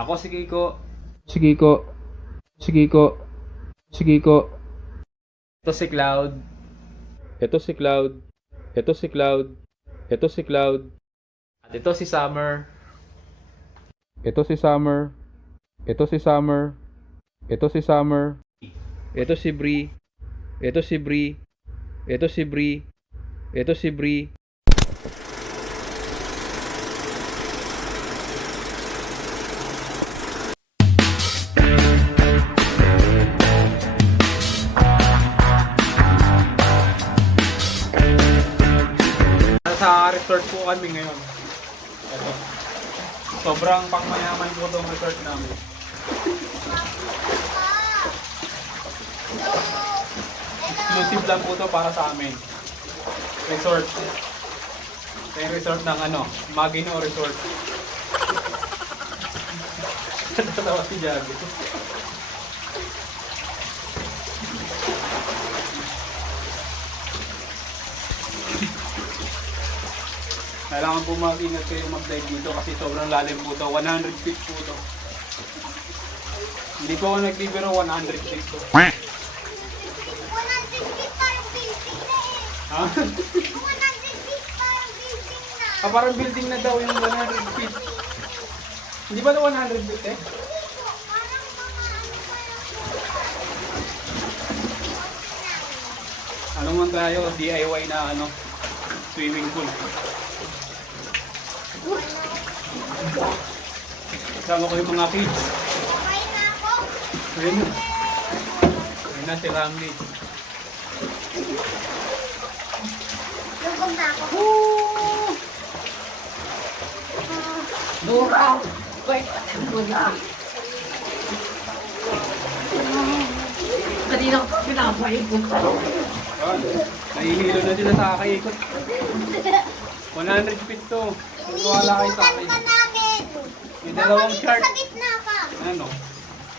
Ako si Kiko. Si Kiko. Si Kiko. Si Kiko. Ito si Cloud. Ito si Cloud. Ito si Cloud. Ito si Cloud. At ito si Summer. Ito si Summer. Ito si Summer. Ito si Summer. Ito si Bree. Ito si Bree. Ito si Bree. Ito si Bree. Nasa resort po kami ngayon. Ito. Sobrang pangmayaman po itong resort namin. Exclusive lang po ito para sa amin. Resort. Ito yung resort ng Maguinoo Resort. Tatawa si Jago. Kailangan po mag-ingat kayo mag-dive dito kasi sobrang lalim po ito. 100 feet po ito. Hindi po ako naglibero 100 feet po. 100 feet parang building na eh. Ha? 100 feet parang building na. Parang building na daw yung 100 feet. Hindi ba ito 100 feet eh? Parang Ano man tayo, DIY na swimming pool. Kasama ko yung mga kids. okay na ako. Ayun na. Ayun na si Ramli. Lugog na ako. Duraw! Wait, wala. Kanina ko pinapayag ko sa Nahihilo na sila sa kakikot. 100 feet to. Wala kayo sa akin. Ka namin. May dalawang Dapat shark. sa gitna ka. Ano?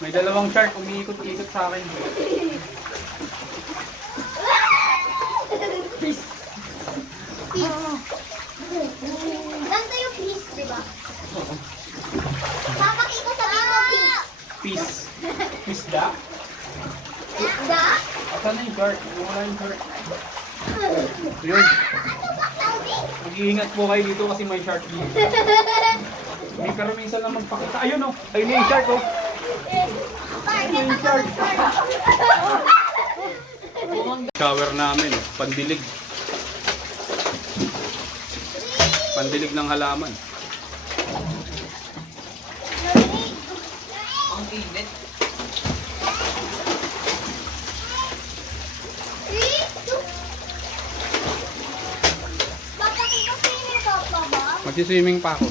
May dalawang shark umiikot-ikot sa akin. Peace. Lang tayo peace, di ba? Oo. Papakita sabi mo peace. Peace. Peace da? Isda? Asan na yung shark? Wala yung shark. Yun. Ano ba, Cloudy? Mag-iingat po kayo dito kasi may shark dito. May karamisan na magpakita. Ayun oh. Ayun na yung shark oh. Ayun yung shark. Shower namin. Pandilig. Pandilig ng halaman. ang init. Magsi-swimming pa ako.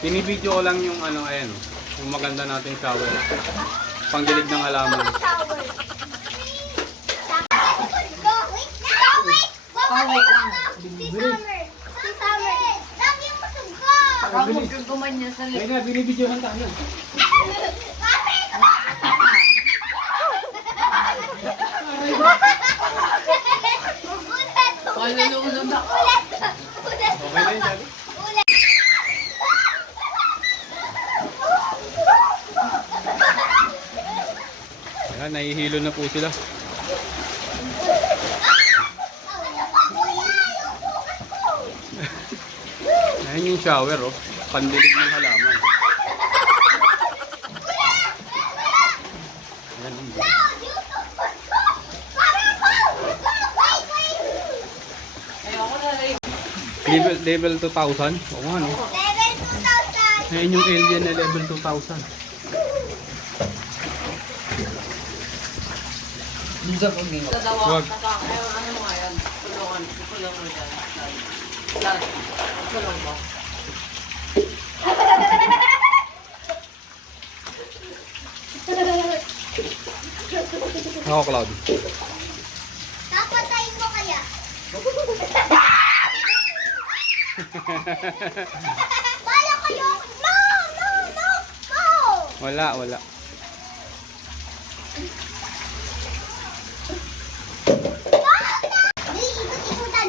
Pinibidyo ko lang yung ayan. Yung maganda nating shower. Pangdilig ng halaman. Si Summer! Si Summer! Lagi yung busog ko! Huwag mo guguman niya sa Ayun na, binibidyo lang tayo. Malulunod ako. Okay na yun, sabi. Ayan, nahihilo na po sila. Ayan yung shower, oh. Pandilig ng halaman. Ayan, Ayoko na rin. level 2,000. Oo nga, no? Level 2,000! Ayan yung alien na level 2,000. Sa dalawa. Wag. Ano mo ngayon? Kulungan mo dyan. Lalo. Kulong mo. Ako, Cloud. Papatayin mo kaya? Bala kayo! No! No! No! No! Wala, wala. Di, ikot-ikutan!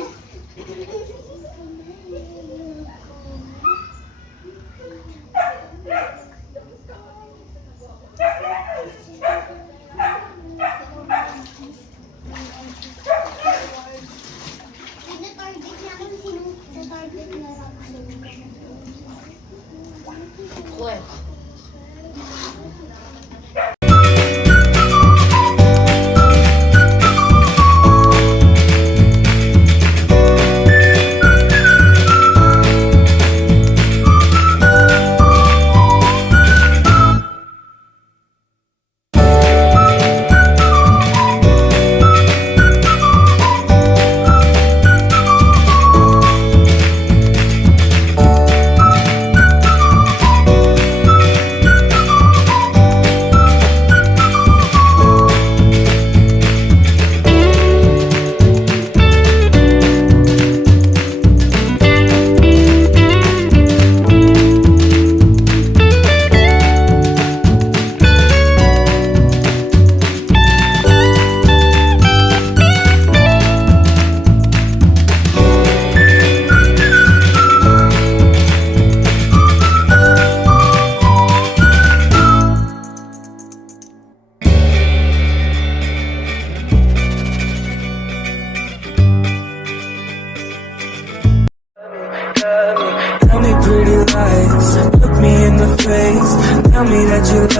you